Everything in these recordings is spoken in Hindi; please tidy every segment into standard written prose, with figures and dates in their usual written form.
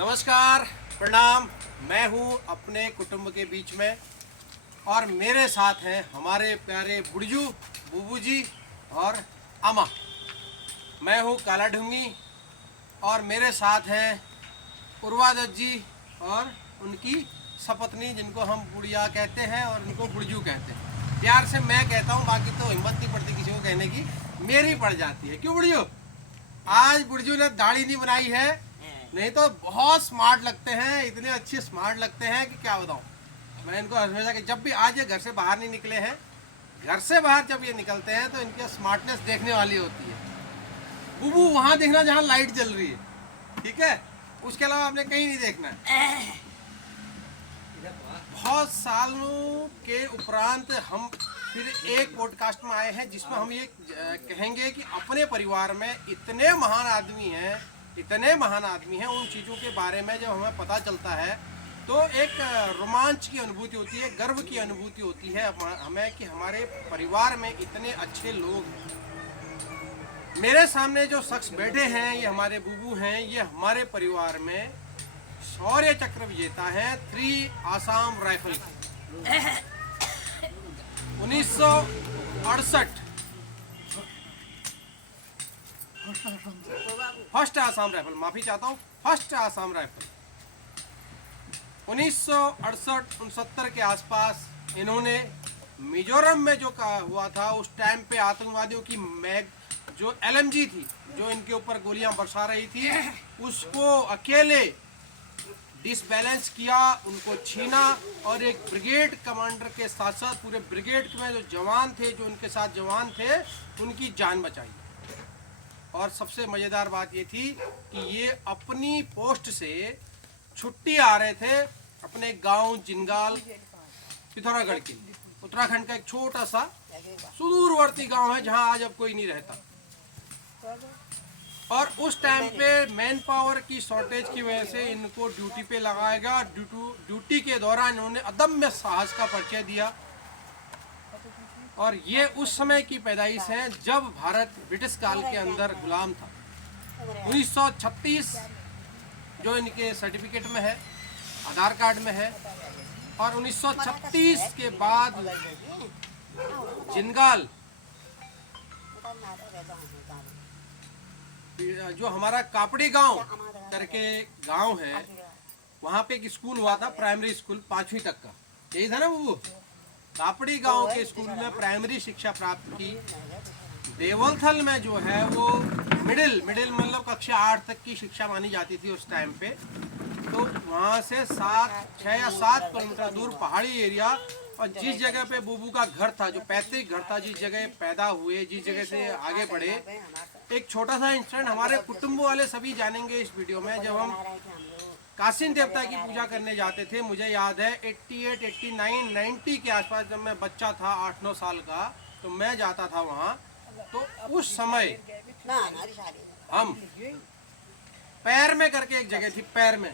नमस्कार, प्रणाम। मैं हूँ अपने कुटुंब के बीच में और मेरे साथ हैं हमारे प्यारे बुढ़जू, बूबू जी और अमा। मैं हूँ काला ढूंगी और मेरे साथ हैं उर्वा दत्त जी और उनकी सपत्नी, जिनको हम बुढ़िया कहते हैं और उनको बुढ़जू कहते हैं। प्यार से मैं कहता हूँ, बाकी तो हिम्मत नहीं पड़ती किसी को कहने की, मेरी पड़ जाती है। क्यों बुढ़जू? आज बुढ़जू ने दाढ़ी नहीं बनाई है, नहीं तो बहुत स्मार्ट लगते हैं, इतने अच्छे स्मार्ट लगते हैं कि क्या बताऊं। मैं इनको हमेशा कि जब भी आज ये घर से बाहर नहीं निकले हैं, घर से बाहर जब ये निकलते हैं तो इनकी स्मार्टनेस देखने वाली होती है। बुबू वहां देखना जहां लाइट जल रही है, ठीक है? उसके अलावा आपने कहीं नहीं देखना है। बहुत सालों के उपरांत हम फिर एक पॉडकास्ट में आए हैं जिसमें हम ये कहेंगे कि अपने परिवार में इतने महान आदमी हैं, उन चीज़ों के बारे में जब हमें पता चलता है तो एक रोमांच की अनुभूति होती है, गर्व की अनुभूति होती है हमें कि हमारे परिवार में इतने अच्छे लोग हैं। मेरे सामने जो शख्स बैठे हैं ये हमारे बुबू हैं। ये हमारे परिवार में शौर्य चक्र विजेता है 3 आसाम राइफल की। 1968 फर्स्ट आसाम राइफल, माफी चाहता हूँ, फर्स्ट आसाम राइफल 1968-69 के आसपास इन्होंने मिजोरम में जो हुआ था उस टाइम पे आतंकवादियों की जो LMG थी, जो इनके ऊपर गोलियां बरसा रही थी, उसको अकेले डिसबैलेंस किया, उनको छीना और एक ब्रिगेड कमांडर के साथ साथ पूरे ब्रिगेड में जो जवान थे, जो उनके साथ जवान थे, उनकी जान बचाई। और सबसे मज़ेदार बात ये थी कि ये अपनी पोस्ट से छुट्टी आ रहे थे अपने गांव जिनगाल पिथौरागढ़ के लिए। उत्तराखंड का एक छोटा सा सुदूरवर्ती गांव है जहां आज अब कोई नहीं रहता। और उस टाइम पे मैन पावर की शॉर्टेज की वजह से इनको ड्यूटी पे लगाया गया। ड्यूटी के दौरान इन्होंने अदम्य साहस का परिचय दिया। और ये उस समय की पैदाइश है जब भारत ब्रिटिश काल के अंदर गुलाम था। 1936 जो इनके सर्टिफिकेट में है, आधार कार्ड में है। और 1936 के बाद जिनगाल जो हमारा कापड़ी गांव करके गांव है, वहाँ पे एक स्कूल हुआ था, प्राइमरी स्कूल 5वीं तक का। यही था ना वो कापड़ी गांव के स्कूल में प्राइमरी शिक्षा प्राप्त की। देवलथल में जो है वो मिडिल मतलब कक्षा 8 तक की शिक्षा मानी जाती थी उस टाइम पे। तो वहाँ से 6 या 7 किलोमीटर दूर पहाड़ी एरिया, और जिस जगह पे बुबू का घर था, जो पैतृक घर था, जिस जगह पैदा हुए, जिस जगह से आगे बढ़े, एक छोटा सा इंसिडेंट हमारे कुटुंब वाले सभी जानेंगे इस वीडियो में। जब हम कासिन देवता की पूजा करने जाते थे, मुझे याद है 88, 89, 90 के आसपास, जब मैं बच्चा था 8-9 साल का, तो मैं जाता था वहाँ। तो उस समय हम पैर में करके एक जगह थी, पैर में,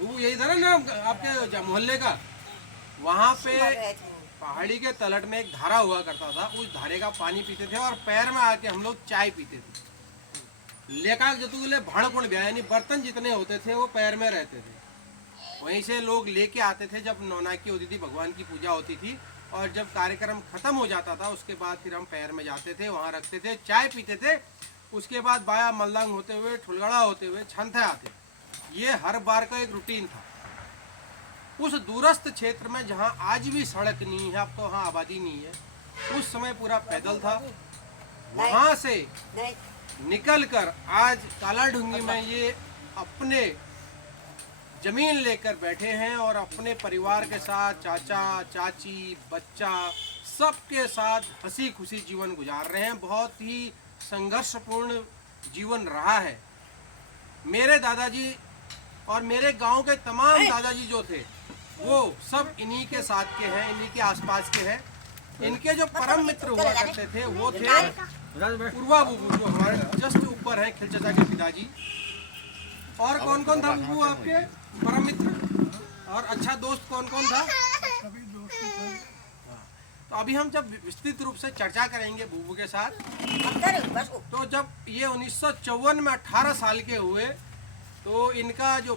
वो यही था ना नाम आपके मोहल्ले का, वहाँ पे पहाड़ी के तलट में एक धारा हुआ करता था। उस धारे का पानी पीते थे और पैर में आके हम लोग चाय पीते थे। लेका जतुले भाड़पुण ब्याह, यानी बर्तन जितने होते थे वो पैर में रहते थे। वहीं से लोग लेके आते थे जब नौनाकी होती थी, भगवान की पूजा होती थी। और जब कार्यक्रम खत्म हो जाता था उसके बाद फिर हम पैर में जाते थे, वहाँ रखते थे, चाय पीते थे। उसके बाद बाया मल्लंग होते हुए, ठुलगड़ा होते हुए छंथे आते। ये हर बार का एक रूटीन था। उस दूरस्थ क्षेत्र में जहाँ आज भी सड़क नहीं है, अब तो वहाँ आबादी नहीं है, उस समय पूरा पैदल था। वहाँ से निकलकर आज काला ढूंगी में ये अपने जमीन लेकर बैठे हैं और अपने परिवार के साथ, चाचा चाची, बच्चा, सबके साथ हंसी खुशी जीवन गुजार रहे हैं। बहुत ही संघर्षपूर्ण जीवन रहा है। मेरे दादाजी और मेरे गांव के तमाम दादाजी जो थे वो सब इन्हीं के साथ के हैं, इन्हीं के आसपास के हैं। इनके जो परम मित्र हुआ करते थे वो थे उर्वा बूबू, जो हमारे जस्ट ऊपर है, खिल चाचा के पिताजी। और कौन कौन था बूबू आपके परम मित्र? और अच्छा दोस्त कौन कौन था? तो अभी हम जब विस्तृत रूप से चर्चा करेंगे बूबू के साथ, तो जब ये 1954 में 18 साल के हुए तो इनका जो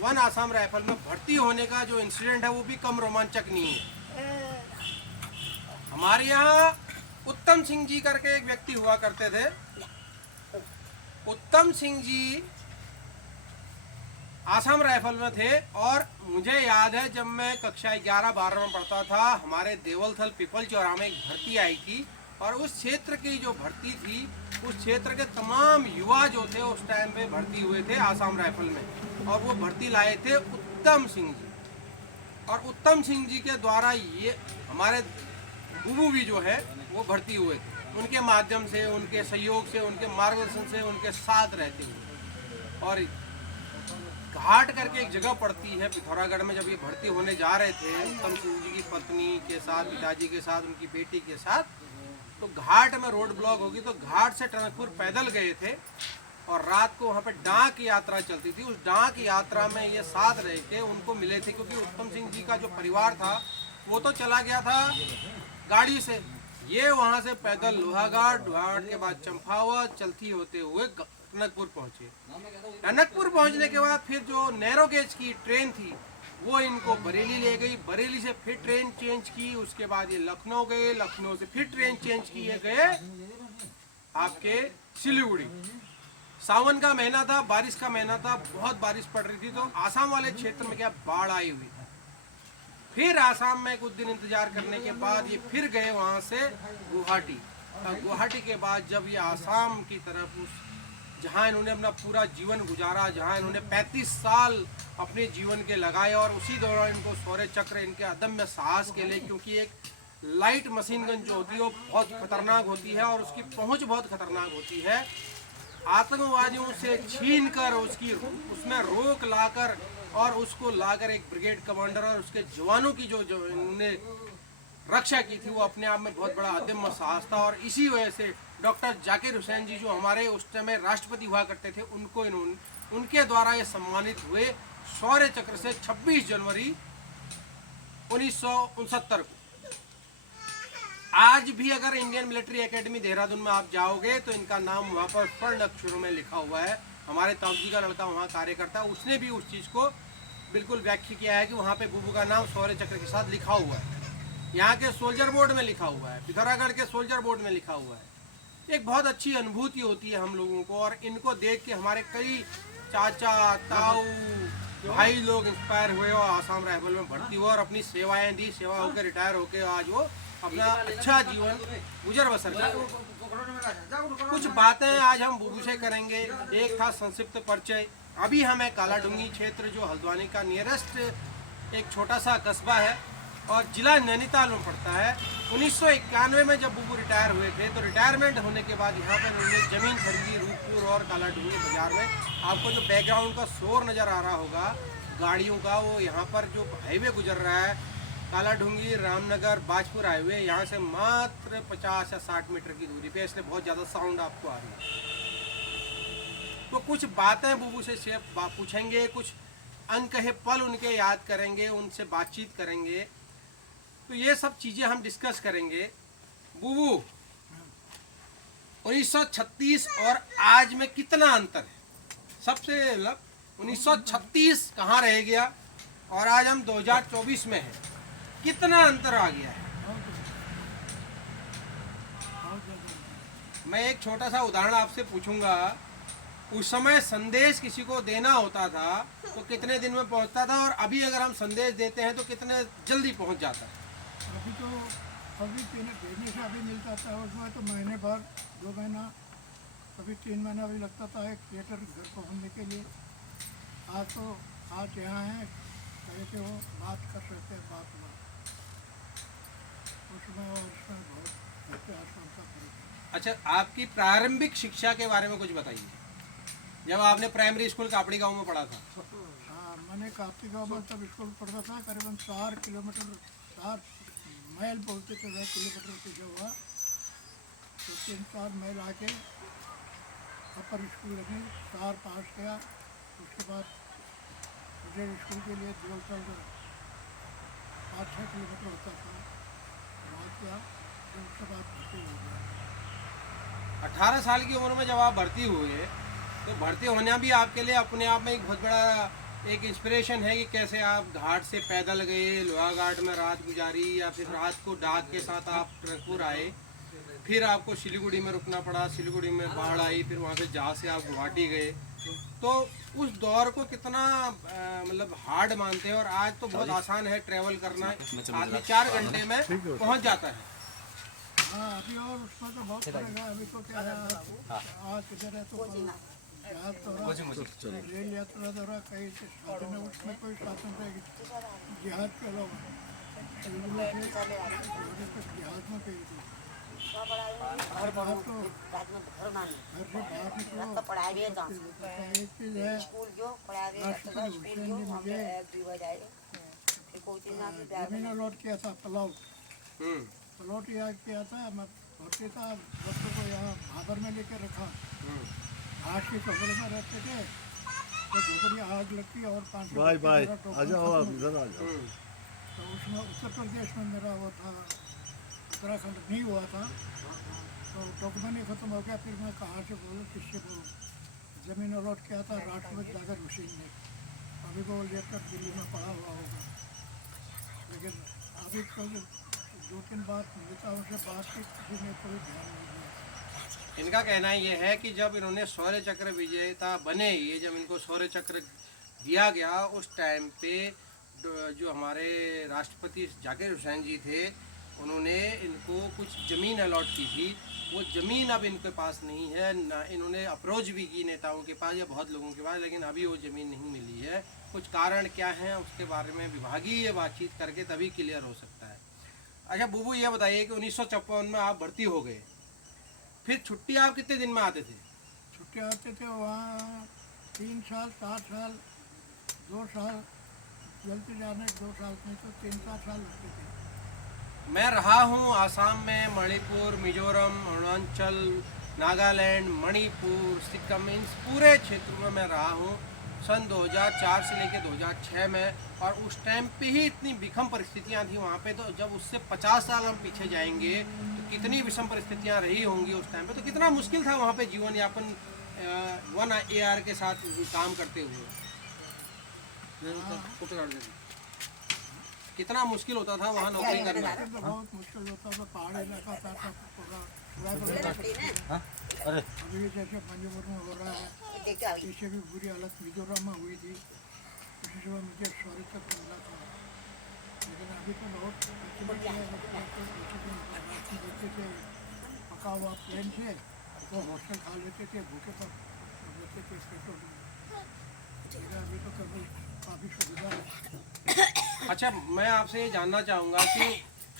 वन आसाम राइफल में भर्ती होने का जो इंसिडेंट है वो भी कम रोमांचक नहीं है। हमारे यहाँ उत्तम सिंह जी करके एक व्यक्ति हुआ करते थे। उत्तम सिंह जी आसाम राइफल में थे और मुझे याद है जब मैं कक्षा 11-12 में पढ़ता था, हमारे देवलथल पीपल चौराहा में एक भर्ती आई थी और उस क्षेत्र की जो भर्ती थी, उस क्षेत्र के तमाम युवा जो थे उस टाइम पे भर्ती हुए थे आसाम राइफल में, और वो भर्ती लाए थे उत्तम सिंह जी। और उत्तम सिंह जी के द्वारा ये हमारे बुबू भी जो है वो भर्ती हुए थे, उनके माध्यम से, उनके सहयोग से, उनके मार्गदर्शन से, उनके साथ रहते हुए। और घाट करके एक जगह पड़ती है पिथौरागढ़ में, जब ये भर्ती होने जा रहे थे उत्तम सिंह जी की पत्नी के साथ, पिताजी के साथ, उनकी बेटी के साथ, तो घाट में रोड ब्लॉक होगी तो घाट से टनकपुर पैदल गए थे और रात को वहाँ पे डाक यात्रा चलती थी। उस डाक यात्रा में ये साथ रह के उनको मिले थे, क्योंकि उत्तम सिंह जी का जो परिवार था वो तो चला गया था गाड़ी से, ये वहाँ से पैदल लोहाघाट, घाट के बाद चंपावत चलती होते हुए टनकपुर पहुँचे। टनकपुर पहुँचने के बाद फिर जो नैरो गेज की ट्रेन थी वो इनको बरेली ले गई, बरेली से फिर ट्रेन चेंज की, उसके बाद ये लखनऊ गए, लखनऊ से फिर ट्रेन चेंज की, ये गए आपके सिलीगुड़ी। सावन का महीना था, बारिश का महीना था, बहुत बारिश पड़ रही थी, तो आसाम वाले क्षेत्र में क्या बाढ़ आई हुई। फिर आसाम में कुछ दिन इंतजार करने के बाद ये फिर गए वहाँ से गुवाहाटी। गुवाहाटी के बाद जब ये आसाम की तरफ जहाँ इन्होंने अपना पूरा जीवन गुजारा, जहाँ इन्होंने 35 साल अपने जीवन के लगाए, और उसी दौरान इनको शौर्य चक्र, इनके अदम्य साहस के लिए, क्योंकि एक लाइट मशीन गन जो होती है वो बहुत खतरनाक होती है और उसकी पहुंच बहुत खतरनाक होती है। आतंकवादियों से छीन कर उसमें रोक लाकर और उसको लाकर एक ब्रिगेड कमांडर और उसके जवानों की जो इन्होंने रक्षा की थी, वो अपने आप में बहुत बड़ा अदम्य साहस था। और इसी वजह से डॉक्टर जाकिर हुसैन जी जो हमारे उस समय राष्ट्रपति हुआ करते थे, उनके द्वारा ये सम्मानित हुए शौर्य चक्र से 26 जनवरी 1969 को। आज भी अगर इंडियन मिलिट्री एकेडमी देहरादून में आप जाओगे तो इनका नाम वहाँ पर स्वर्ण अक्षरों में लिखा हुआ है। हमारे ताऊ जी का लड़का वहाँ कार्य करता है, उसने भी उस चीज़ को बिल्कुल व्याख्या किया है कि वहाँ पे बुबू का नाम शौर्य चक्र के साथ लिखा हुआ है। यहाँ के सोल्जर बोर्ड में लिखा हुआ है, पिथौरागढ़ के सोल्जर बोर्ड में लिखा हुआ है। एक बहुत अच्छी अनुभूति होती है हम लोगों को, और इनको देख के हमारे कई चाचा, ताऊ, भाई लोग इंस्पायर हुए और आसाम राइफल में भर्ती हुए और अपनी सेवाएं दी, सेवा होकर रिटायर होकर आज वो अपना अच्छा जीवन गुजर बसर करते। कुछ बातें आज हम बुबू से करेंगे। एक था संक्षिप्त परिचय। अभी हमें काला डूंगी क्षेत्र जो हल्द्वानी का नियरेस्ट एक छोटा सा कस्बा है और जिला नैनीताल में पड़ता है। 1991 में जब बुबू रिटायर हुए थे तो रिटायरमेंट होने के बाद यहाँ पर उन्होंने ज़मीन खरीदी रूपपुर और काला डूंगी बाजार में। आपको जो बैकग्राउंड का शोर नज़र आ रहा होगा गाड़ियों का, वो यहाँ पर जो हाईवे गुजर रहा है काला डूंगी रामनगर बाजपुर हाईवे, यहाँ से मात्र 50 या 60 मीटर की दूरी पे, इसलिए बहुत ज़्यादा साउंड आपको आ रही है। तो कुछ बातें बुबू से पूछेंगे, कुछ अनकहे पल उनके याद करेंगे, उनसे बातचीत करेंगे, तो ये सब चीज़ें हम डिस्कस करेंगे। बुबू, 1936 और आज में कितना अंतर है? सबसे 1936 कहाँ रह गया और आज हम 2024 में हैं, कितना अंतर आ गया है? मैं एक छोटा सा उदाहरण आपसे पूछूंगा। उस समय संदेश किसी को देना होता था तो कितने दिन में पहुंचता था, और अभी अगर हम संदेश देते हैं तो कितने जल्दी पहुंच जाता है? अभी भेजने से अभी मिलता था, उसमें तो महीने भर, 2 महीना, कभी 3 महीना भी लगता था एक थिएटर घर पहुंचने के लिए। आज यहाँ है, कहे कि वो बात कर सकते हैं, बात हुआ उसमें और उसमें बहुत आसान का फर्क है। अच्छा, आपकी प्रारंभिक शिक्षा के बारे में कुछ बताइए। जब आपने प्राइमरी स्कूल कापड़ी गांव में पढ़ा था? हाँ, मैंने कापड़ी गांव में तब स्कूल पढ़ता था, करीबन 4 किलोमीटर 4 मैल बोलते थे, 10 किलोमीटर पीछे हुआ तो 3-4 मैल आके अपर स्कूल लगी, 4 पास किया। उसके बाद मुझे स्कूल के लिए 5-6 किलोमीटर होता था, वहाँ किया। उसके बाद भर्ती हो गया। 18 साल की उम्र में जब आप भर्ती हुए तो भर्ती होना भी आपके लिए अपने आप में एक बहुत बड़ा एक इंस्पिरेशन है कि कैसे आप घाट से पैदल गए, लोहा घाट में रात गुजारी, या फिर रात को डाक के साथ आप ट्रकपुर आए, फिर आपको सिलीगुड़ी में रुकना पड़ा, सिलीगुड़ी में बाढ़ आई, फिर वहाँ से जहाँ से आप गुवाहाटी गए। तो उस दौर को कितना मतलब हार्ड मानते हैं, और आज तो बहुत आसान है ट्रैवल करना, आदमी 4 घंटे में पहुँच जाता है। हाँ, अभी और उसमें तो बहुत फर्क है। अभी तो क्या है, आज किधर है तो जहाज दौरा, रेल यात्रा दौरा, कहीं से साधन है, उसमें कोई साधन रहेगी जहाज के अलावा सिलीगुड़ी से गुवाहाटी तक जहाज में गई थी। हर बात तो घर से बाहर निकलो। एक चीज़ है, राष्ट्रपति हुसैन ने मुझे ज़मीन अलॉट किया था, प्लॉट याद किया था। मैं भर्ती था, बच्चों को यहाँ भाबर में लेकर रखा। घाट की झोपड़ी में रहते थे, तो झोपड़ी आग लगती और 5 आ जाओ, आप इधर आ जाओ। तो उसमें उत्तर प्रदेश में मेरा वो था, उत्तराखंड नहीं हुआ था, तो डॉक्यूमेंट ही खत्म हो गया। फिर मैं कहाँ से बोलूँ, किससे बोलूँ। ज़मीन अलॉट किया था राष्ट्रपति जाकर हुसैन ने। अभी वो लेकर दिल्ली में पड़ा हुआ होगा, लेकिन अभी तो 2-3 बार नेताओं से बात की, किसी ने कोई ध्यान नहीं दिया। इनका कहना ये है कि जब इन्होंने शौर्य चक्र विजेता बने, ये जब इनको शौर्य चक्र दिया गया, उस टाइम पे जो हमारे राष्ट्रपति जाकिर हुसैन जी थे, उन्होंने इनको कुछ ज़मीन अलॉट की थी। वो ज़मीन अब इनके पास नहीं है, ना इन्होंने अप्रोच भी की नेताओं के पास या बहुत लोगों के पास, लेकिन अभी वो ज़मीन नहीं मिली है। कुछ कारण क्या हैं उसके बारे में विभागीय बातचीत करके तभी क्लियर हो सकता है। अच्छा बुबू, ये बताइए कि 1954 में आप भर्ती हो गए, फिर छुट्टी आप कितने दिन में आते थे? छुट्टी आते थे वहाँ 3 साल, 4 साल, 2 साल जल्दी जाने, 2 साल नहीं तो 3-4 साल लगते थे। मैं रहा हूँ आसाम में, मणिपुर, मिजोरम, अरुणाचल, नागालैंड, मणिपुर, सिक्किम, इन पूरे क्षेत्रों में मैं रहा हूँ सन 2004 से लेकर 2006 में। और उस टाइम पे ही इतनी विषम परिस्थितियाँ थी वहाँ पे, तो जब उससे 50 साल हम पीछे जाएंगे तो कितनी विषम परिस्थितियाँ रही होंगी उस टाइम पे। तो कितना मुश्किल था वहाँ पे जीवन यापन 1 AR के साथ काम करते हुए। कितना मुश्किल होता था वहाँ नौकरी करना। तो बहुत मुश्किल होता था, पहाड़ी इलाका था, पूरा अभी जैसे मणिपुर में हो रहा है, इससे भी बुरी हालत मिजोरम में हुई थी। उसी समय मुझे शौर्य चक्र मिला था, लेकिन अभी तो बहुत देते थे पका हुआ प्लेन से, तो हॉस्टल खा लेते थे, भूखे पर रहते थे पेट्रोल। अभी तो काफ़ी सुविधा है। अच्छा, मैं आपसे ये जानना चाहूँगा कि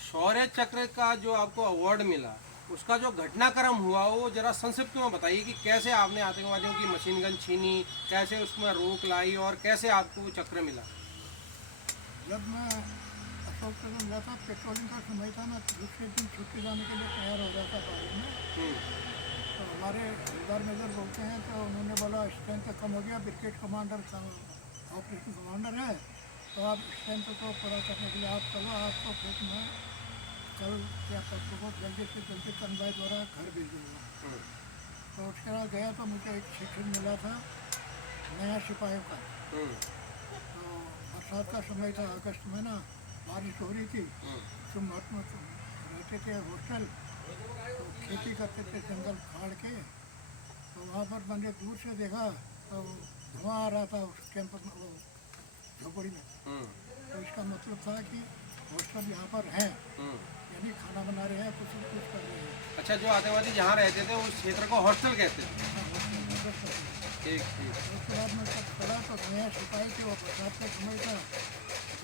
शौर्य चक्र का जो आपको अवार्ड मिला, उसका जो घटनाक्रम हुआ वो जरा संक्षिप्त में बताइए कि कैसे आपने आतंकवादियों की मशीन गन छीनी, कैसे उसमें रोक लाई, और कैसे आपको वो चक्र मिला। जब मैं अशोक चक्र मिला था, पेट्रोलिंग का समय था ना, दूसरे दिन छुट्टी जाने के लिए तैयार हो जाता बारिश में। तो हमारे हवलदार मेजर बोलते हैं, तो उन्होंने बोला स्ट्रेंथ कम हो गया, ब्रिगेड कमांडर ऑपरेशन कमांडर है, तो आप स्ट्रेंथ को पूरा करने के लिए आप चलो, आपको फिर मैं कल या परसों को जल्दी से जल्दी कन्वाय द्वारा घर भेज दूँगा। तो उसके बाद गया तो मुझे एक शिक्षण मिला था नया सिपाहियों का। तो बरसात का समय था, अगस्त में ना, बारिश हो रही थी, तो महात्मा रहते थे हॉस्टल, तो खेती करते थे जंगल फाड़ के। तो वहाँ पर मैंने दूर से देखा तो धुआं आ रहा था उस कैंप में, वो झोपड़ी में। तो इसका मतलब था कि हॉस्टल यहाँ पर है, यानी खाना बना रहे हैं, कुछ कर रहे हैं। अच्छा, जो आतंकवादी जहाँ रहते थे उस क्षेत्र को हॉस्टल कहते थे। ठीक ठीक। उसके बाद मैं जब पढ़ा तो नया सिपाही थे, वो बरसात का समय था,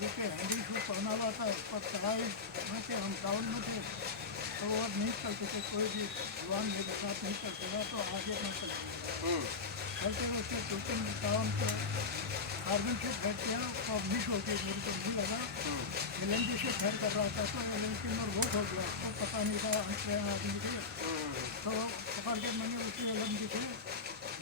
जिसके हैंडी शूट पहना हुआ था, पर चढ़ाई में थे, हम टाउन में थे, तो वो नहीं चलते थे, कोई भी जवान मेरे साथ नहीं चलते था, तो आगे न चलते चलते उसके 2-3 टाउन के कार्बन से फेंक दिया, और मिस हो गई, मेरे को नहीं लगा। LNG से फेंक कर रहा था, तो LNG में वोट हो गया, तो पता नहीं था अंतरे आदमी थे, तो पकड़ के मैंने उसी LNG से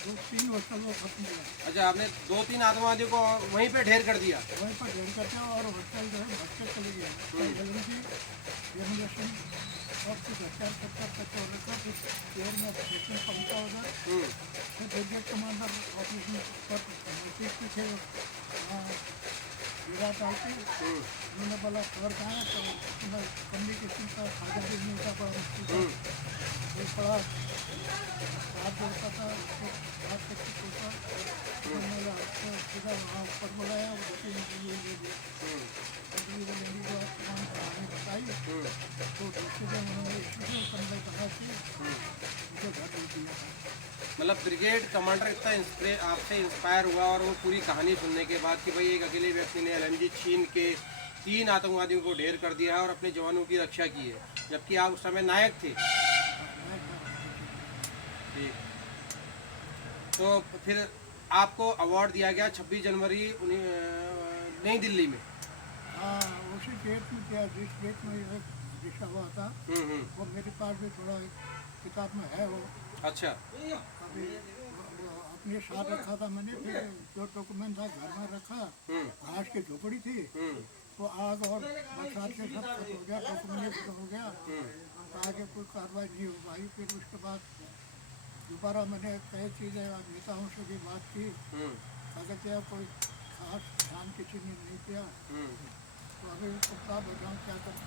2-3 होटल वो खत्म हो गया, अच्छा, आपने 2-3 आतंकवादियों को वहीं पे ढेर कर दिया। वहीं पर ढेर करते और होटल जो है भटके चले गए। जल्दी रेमोलेशन और कुछ हथियार करते और रखा, कुछ शहर में स्टेशन पहुँचा उधर, फिर ब्रिगेड कमांडर ऑपरेशन पर नोटिस पे थे वहाँ गिरा डाल के उन्होंने बोला खबर कहाँ है, तो उसमें कम्युनिकेशन का साधन भी नहीं था, बड़ा मुश्किल था, वो बड़ा बात जोड़ता था, उसको बात करके सोचा, उन्होंने सीधा वहाँ ऊपर बुलाया, वो दूसरी इंटरव्यू ले लिया, इंटरव्यू लेने के बाद तमाम कहानी बताई, तो दूसरे दिन उन्होंने इसलिए कन्वे कहा कि मुझे घर भेज दिया था। मतलब ब्रिगेड कमांडर इतना आपसे इंस्पायर हुआ और वो पूरी कहानी सुनने के बाद कि भाई एक अकेले व्यक्ति ने LMG छीन के 3 आतंकवादियों को ढेर कर दिया है और अपने जवानों की रक्षा की है, जबकि आप उस समय नायक थे। ठीक, तो फिर आपको अवार्ड दिया गया 26 जनवरी नई दिल्ली में। हाँ, उसी डेट में क्या, जिस डेट में ये लिखा हुआ था वो मेरे पास भी थोड़ा किताब में है वो, अच्छा, अभी वो अपने साथ रखा था मैंने, फिर जो डॉक्यूमेंट था घर में रखा, घास की झोपड़ी थी, वो आग और बरसात के सब खत्म हो गया, डॉक्यूमेंट खत्म हो गया, आगे कोई कार्रवाई नहीं हो पाई। फिर उसके बाद दोबारा मैंने कई चीज़ें नेताओं से भी बात की, अगर क्या कोई खास ध्यान किसी ने नहीं किया, तो अभी उसको क्या बताऊँ, क्या करूँ।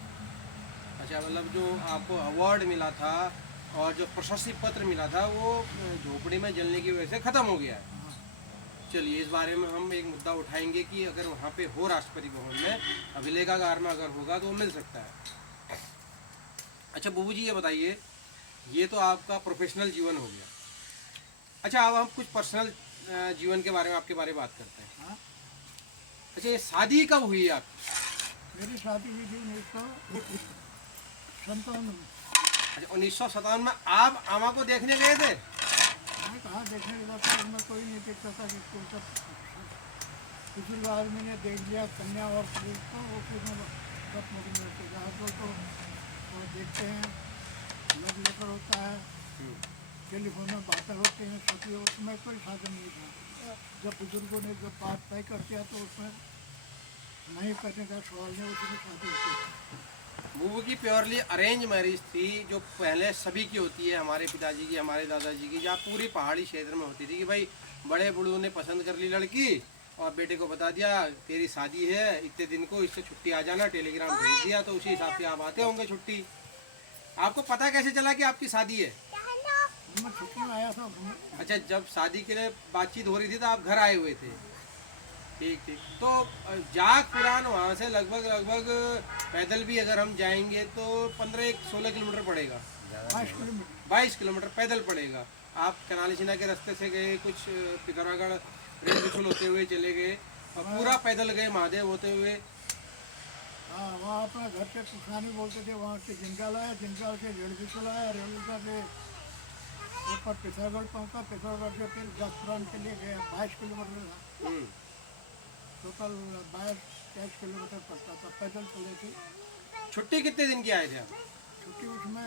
अच्छा, मतलब जो आपको अवार्ड मिला था और जो प्रशस्ति पत्र मिला था वो झोपड़ी में जलने की वजह से ख़त्म हो गया है। चलिए, इस बारे में हम एक मुद्दा उठाएंगे कि अगर वहाँ पे हो राष्ट्रपति भवन में अभिलेखागार में अगर होगा तो मिल सकता है। अच्छा बुबू जी, ये बताइए, ये तो आपका प्रोफेशनल जीवन हो गया। अच्छा, अब हम कुछ पर्सनल जीवन के बारे में आपके बारे में बात करते हैं। हाँ, अच्छा, ये शादी कब हुई आपकी? मेरी शादी हुई थी 1957 में। अच्छा, 1957 में आप आमा को देखने गए थे? मैं कहाँ देखने लगा था, उनमें कोई नहीं देखता था कि कोई सब पिछली बार मैंने देख लिया कन्या और पुरुष को, वो फिर मैं सब मोदी में जहाँ तो वो देखते हैं, लव लेटर होता है, टेलीफोन में बातें होती हैं, सभी, उसमें कोई साधन नहीं था। जब बुजुर्गों ने जब बात तय कर दिया तो उसमें नहीं करने का सवाल नहीं, उसमें शादी होती है। बुबू की प्योरली अरेंज मैरिज थी, जो पहले सभी की होती है, हमारे पिताजी की, हमारे दादाजी की, जहाँ पूरी पहाड़ी क्षेत्र में होती थी कि भाई बड़े बूढ़ों ने पसंद कर ली लड़की और बेटे को बता दिया तेरी शादी है इतने दिन को, इससे छुट्टी आ जाना, टेलीग्राम भेज दिया, तो उसी हिसाब से आप आते होंगे छुट्टी। आपको पता कैसे चला कि आपकी शादी है? मैं छुट्टी में आया था घूमने। अच्छा, जब शादी के लिए बातचीत हो रही थी तो आप घर आए हुए थे। ठीक ठीक, तो जाग पुरान वहाँ से लगभग पैदल भी अगर हम जाएंगे तो 15-16 किलोमीटर पड़ेगा, 22 किलोमीटर पैदल पड़ेगा। आप कनाली सिन्हा के रास्ते से गए, कुछ पिथौरागढ़ रेल होते हुए चले गए और पूरा पैदल गए महादेव होते हुए। हाँ, वहाँ अपना घर के पुरानी बोलते थे, वहाँ से जिंगाल आया, जिंगाल से रेल आया, रेल से ऊपर पिथौरागढ़ पहुँचा, पिथौरागढ़ से फिर जागपुरान के लिए गया, 22 किलोमीटर था, टोटल 22-23 किलोमीटर पड़ता था, पैदल चले थे। छुट्टी कितने दिन की आए थे आप? छुट्टी उसमें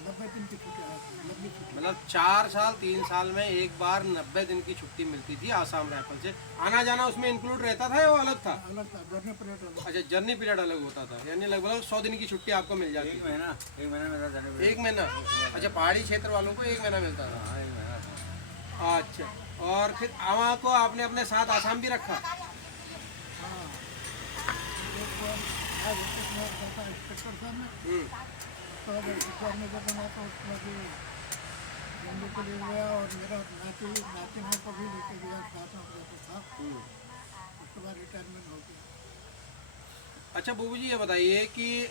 90 दिन की छुट्टी आई थी, लंबी छुट्टी। मतलब 4 साल 3 साल में एक बार 90 दिन की छुट्टी मिलती थी आसाम राइफल से। आना जाना उसमें इंक्लूड रहता था या वो अलग था? अलग था, जर्नी पीरियड अलग। अच्छा, जर्नी पीरियड अलग होता था, यानी लगभग 100 दिन की छुट्टी आपको मिल जाती थी। एक महीना मेरा जाने में। 1 महीना? अच्छा, पहाड़ी क्षेत्र वालों को 1 महीना मिलता था। हाँ, एक महीना था। अच्छा, और फिर आमा को आपने अपने साथ आसाम भी रखा? हाँ, एक बार आज उसमें रहता इंस्पेक्टर साहब में, तो अब इंस्पेक्टर में जब बना तो उसमें भी जंगल के लिए गया और मेरा नातिन को भी लेके गया, साथ में रहता था। उसके बाद रिटायरमेंट हो गया। अच्छा बुबू जी, ये बताइए कि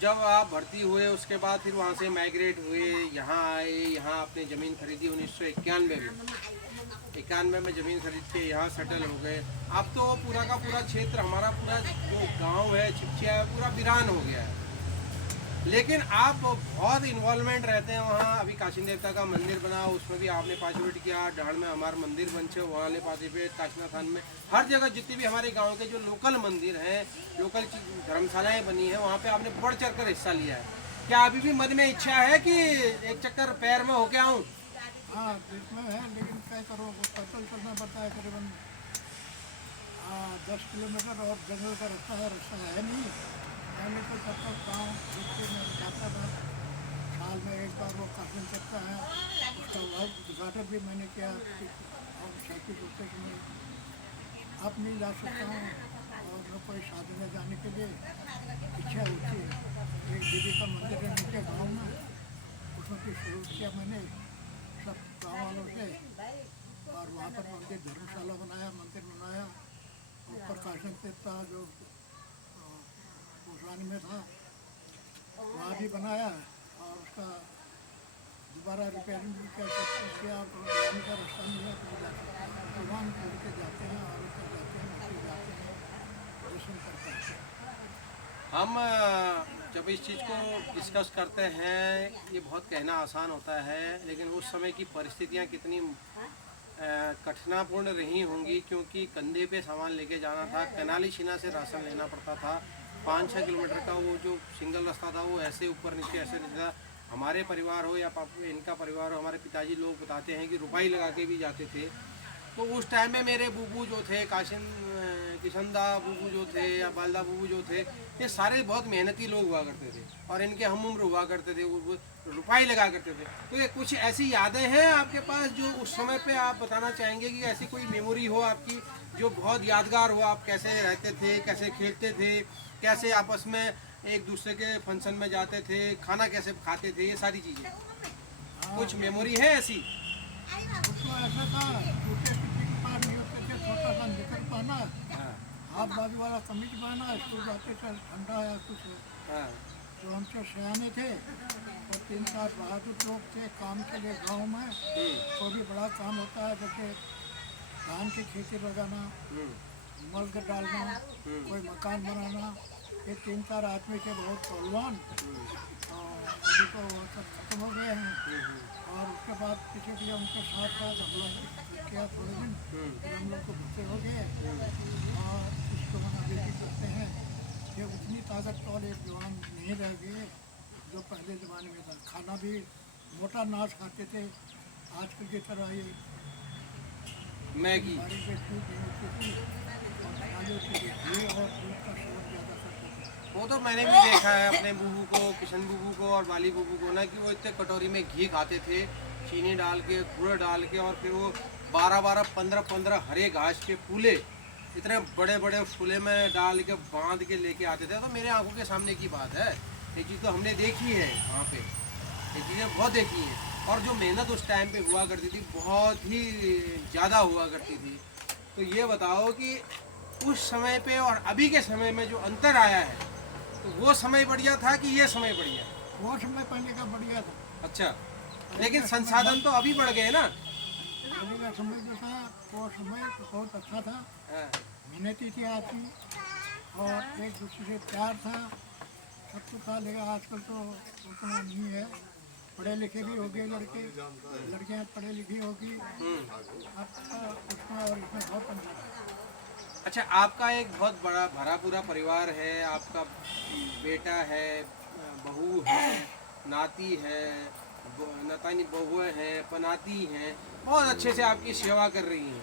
जब आप भर्ती हुए उसके बाद फिर वहाँ से माइग्रेट हुए, यहाँ आए, यहाँ आपने ज़मीन खरीदी 1991 में, 91 में ज़मीन खरीद के यहाँ सेटल हो गए। अब तो पूरा का पूरा क्षेत्र, हमारा पूरा जो गांव है, छिपछिया है, पूरा वीरान हो गया है, लेकिन आप बहुत इन्वॉल्वमेंट रहते हैं वहाँ। अभी काशी देवता का मंदिर बना, उसमें भी आपने पार्टिसिपेट किया, डाढ़ में हमारा मंदिर बन छे वहाँ ले पार्टिसिपेट, काशीनाथान में, हर जगह जितने भी हमारे गांव के जो लोकल मंदिर हैं, लोकल धर्मशालाएँ बनी हैं, वहाँ पे आपने बढ़ चढ़ कर हिस्सा लिया है। क्या अभी भी मन में इच्छा है कि एक चक्कर पैर में होके आऊँ? हाँ बीच में है, लेकिन क्या करो, वो पैदल चलना पड़ता है करीबन 10 किलोमीटर, और जंगल का रास्ता है नहीं। पहले तो तब तक गाँव जिससे मैं जाता था, साल में एक बार वो काफिन चलता है, उसका उद्घाटन भी मैंने किया कि और साइकिल होते कि मैं अब नहीं जा सकता हूँ, और न कोई साधन में जाने के लिए इच्छा होती है। एक देवी का मंदिर है नीचे गाँव में, उसमें भी शुरू किया मैंने सब गाँव वालों से, और वहाँ पर मंदिर धर्मशाला बनाया, मंदिर बनाया। ऊपर काशन पे था जो पुरानी में था, वहाँ भी बनाया, और उसका दोबारा रिपेयरिंग भी किया, सब कुछ किया। और जाने का रास्ता नहीं है, नहीं जा सकता, तो वहाँ लड़के जाते हैं, औरतें जाते हैं, बच्चे जाते हैं, दर्शन करते हैं। हम जब इस चीज़ को डिस्कस करते हैं, ये बहुत कहना आसान होता है, लेकिन उस समय की परिस्थितियाँ कितनी कठिनापूर्ण रही होंगी, क्योंकि कंधे पे सामान लेके जाना था, कनाली शिना से राशन लेना पड़ता था। 5-6 किलोमीटर का वो जो सिंगल रास्ता था, वो ऐसे ऊपर नीचे ऐसे नीचे था। हमारे परिवार हो या इनका परिवार हो, हमारे पिताजी लोग बताते हैं कि रुपये लगा के भी जाते थे। तो उस टाइम में मेरे बूबू जो थे, किशनदा बूबू जो थे या बालदा बूबू जो थे, ये सारे बहुत मेहनती लोग हुआ करते थे, और इनके हम उम्र हुआ करते थे, वो रुपये लगा करते थे। तो ये कुछ ऐसी यादें हैं आपके पास जो उस समय पे आप बताना चाहेंगे, कि ऐसी कोई मेमोरी हो आपकी जो बहुत यादगार हो? आप कैसे रहते थे, कैसे खेलते थे, कैसे आपस में एक दूसरे के फंक्शन में जाते थे, खाना कैसे खाते थे, ये सारी चीज़ें कुछ मेमोरी है ऐसी? उसको ऐसा था, टूटे किसी के पास नहीं होते थे, छोटा सा निकल पहना, हाँ हाफ बाजू वाला कमीज पहना, स्कूल जाते थे, ठंडा या कुछ है। हाँ तो हम तो सयाने थे, और 3-4 बहादुर लोग थे काम के लिए गांव में। तो भी बड़ा काम होता है, जैसे धान की खेती लगाना, मल्क डालना, कोई मकान बनाना। ये 3-4 आदमी थे, बहुत पहलवान। और अभी तो वो सब खत्म हो गए हैं, और उसके बाद किसी के लिए उनके साथ साथ हम लोग किया थोड़े दिन, फिर हम लोग को भूखे हो गए, और इसको मना भी करते हैं। ये उतनी ताकत वाले जवान नहीं रह गए जो पहले ज़माने में था। खाना भी मोटा अनाज खाते थे, आजकल की तरह ये मैगी। बारिश में दूध नहीं होती थी, और खाने के लिए घी और दूध का सेवन ज़्यादा करते थे। वो तो मैंने भी देखा है अपने बूबू को, किशन बूबू को और बाली बूबू को ना, कि वो इतने कटोरी में घी खाते थे, चीनी डाल के, गुड़ डाल के, और फिर वो 12-12, 15-15 हरे घास के फूले इतने बड़े बड़े फूले में डाल के बांध के लेके आते थे। तो मेरे आंखों के सामने की बात है, ये चीज़ तो हमने देखी है वहाँ पे, ये चीज़ें बहुत देखी हैं। और जो मेहनत उस टाइम पे हुआ करती थी, बहुत ही ज़्यादा हुआ करती थी। तो ये बताओ कि उस समय पे और अभी के समय में जो अंतर आया है, तो वो समय बढ़िया था कि ये समय बढ़िया? वो समय पहले का बढ़िया था। अच्छा, लेकिन संसाधन तो अभी बढ़ गए ना? पहले का समय जो था, वो समय तो बहुत अच्छा था, हाँ, मेहनती थी आदमी, और एक दूसरे से प्यार था, सब कुछ था। लेकिन आजकल तो उतना नहीं है। पढ़े लिखे भी हो गए लड़के, लड़कियां पढ़े लिखी होगी, अब उसमें और इसमें बहुत अंतर है। अच्छा, आपका एक बहुत बड़ा भरा पूरा परिवार है, आपका बेटा है, बहू है, नाती है, नतानी बहुएं हैं, पनाती हैं, बहुत अच्छे से आपकी सेवा कर रही हैं।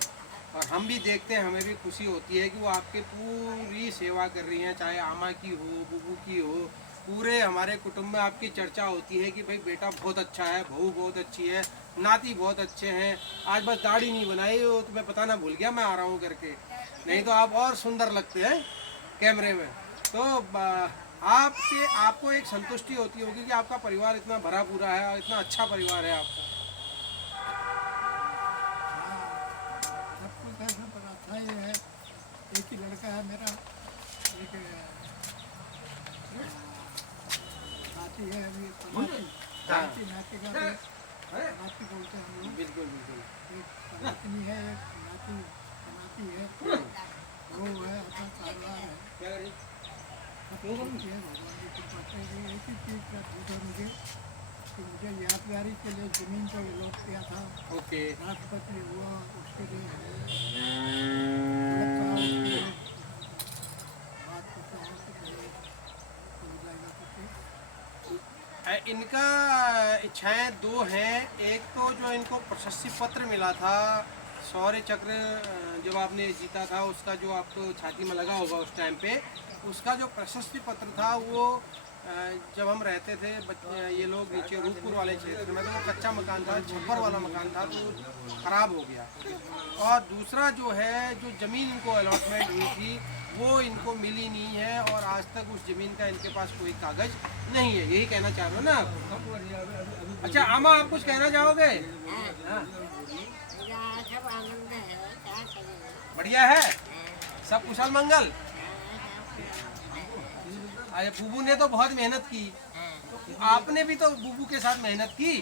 और हम भी देखते हैं, हमें भी खुशी होती है कि वो आपकी पूरी सेवा कर रही हैं, चाहे आमा की हो, बुबू की हो, पूरे हमारे कुटुंब में आपकी चर्चा होती है कि भाई बेटा बहुत अच्छा है, बहू बहुत अच्छी है, नाती बहुत अच्छे हैं। आज बस दाढ़ी नहीं बनाई हो तो मैं बताना भूल गया मैं आ रहा हूँ करके, नहीं तो आप और सुंदर लगते हैं कैमरे में। तो आपको एक संतुष्टि होती होगी कि आपका परिवार इतना भरा पूरा है और इतना अच्छा परिवार है आपका। सब कुछ ऐसा पर अच्छा ही है। एक ही लड़का है मेरा, एक नाती है अभी, नाती नाती का भी नाती बोलते हैं हम लोग। बिल्कुल बिल्कुल। एक नातनी है, एक नाती नाती है, वो है, अपना कारोबार है, क्या करें? सब कुछ है। भगवान की कृपा से ये एक ही चीज़ का दुख है मुझे, कि मुझे यादगारी के लिए ज़मीन को अलॉट किया था, ओके। राष्ट्रपति हुआ उसके लिए लगता है, उसके लिए बात करता हूँ कि चलिए हो जाएगा करके। इनका इच्छाएं दो हैं। एक तो जो इनको प्रशस्ति पत्र मिला था शौर्य चक्र, जब आपने जीता था उसका जो आपको छाती में लगा होगा उस टाइम पे, उसका जो प्रशस्ति पत्र था वो जब हम रहते थे ये लोग नीचे रूपपुर वाले क्षेत्र में, तो वो कच्चा मकान था, छप्पर वाला मकान था, तो ख़राब हो गया। और दूसरा जो है, जो ज़मीन इनको अलॉटमेंट हुई थी वो इनको मिली नहीं है और आज तक उस ज़मीन का इनके पास कोई कागज़ नहीं है। यही कहना चाह रहे हो ना आप? अच्छा आमा, आप कुछ कहना चाहोगे? हाँ। सब आनंद है, क्या करें? बढ़िया है, सब कुशल मंगल। अरे बुबू ने तो बहुत मेहनत की, तो आपने भी तो बुबू के साथ मेहनत की।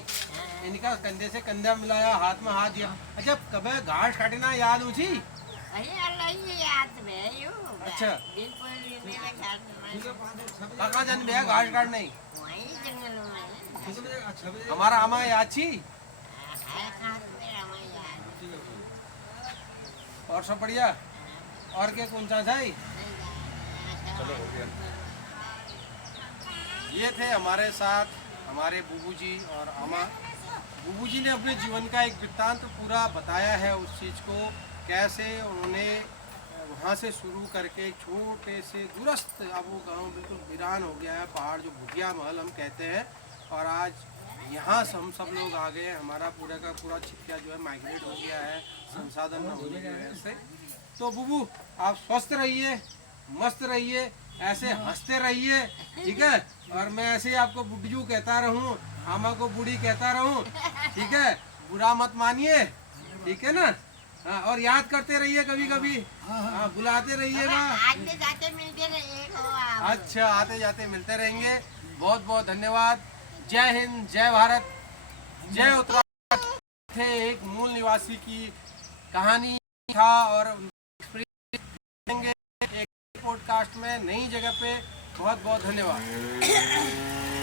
इनका कंधे से कंधा मिलाया, हाथ में हाथ दिया। अच्छा कब घास काटना याद उठी? अरे अल्लाह ये याद में यूं अच्छा। बिल्कुल मेरे घर में कहाँ जन्म है घास काटने? वहीं जंगल में हमारा आमा याद छी। है खास में हमें याद और सब बढ़िया? और क्या कौन सा है? ये थे हमारे साथ हमारे बुबू जी और अम्मा। बुबू जी ने अपने जीवन का एक वृत्तांत पूरा बताया है, उस चीज़ को कैसे उन्होंने वहाँ से शुरू करके छोटे से दूरस्थ, अब वो गांव बिल्कुल वीरान हो गया है, पहाड़ जो भुटिया महल हम कहते हैं, और आज यहाँ से हम सब लोग आ गए। हमारा पूरा का पूरा छिटका जो है माइग्रेट हो गया है संसाधन न होने की वजह से। तो बुबू आप स्वस्थ रहिए, मस्त रहिए, ऐसे हंसते रहिए, ठीक है? और मैं ऐसे ही आपको बुड्ढू कहता रहूं, आमा को बूढ़ी कहता रहूं, ठीक है? बुरा मत मानिए, ठीक है ना? हाँ, और याद करते रहिए कभी कभी, हाँ बुलाते रहिएगा। आते जाते मिलते रहिएगा आप। अच्छा आते जाते मिलते रहेंगे। बहुत बहुत धन्यवाद। जय हिंद, जय भारत, जय उत्तराखंड। थे एक मूल निवासी की कहानी था और एक पॉडकास्ट में नई जगह पे। बहुत बहुत धन्यवाद।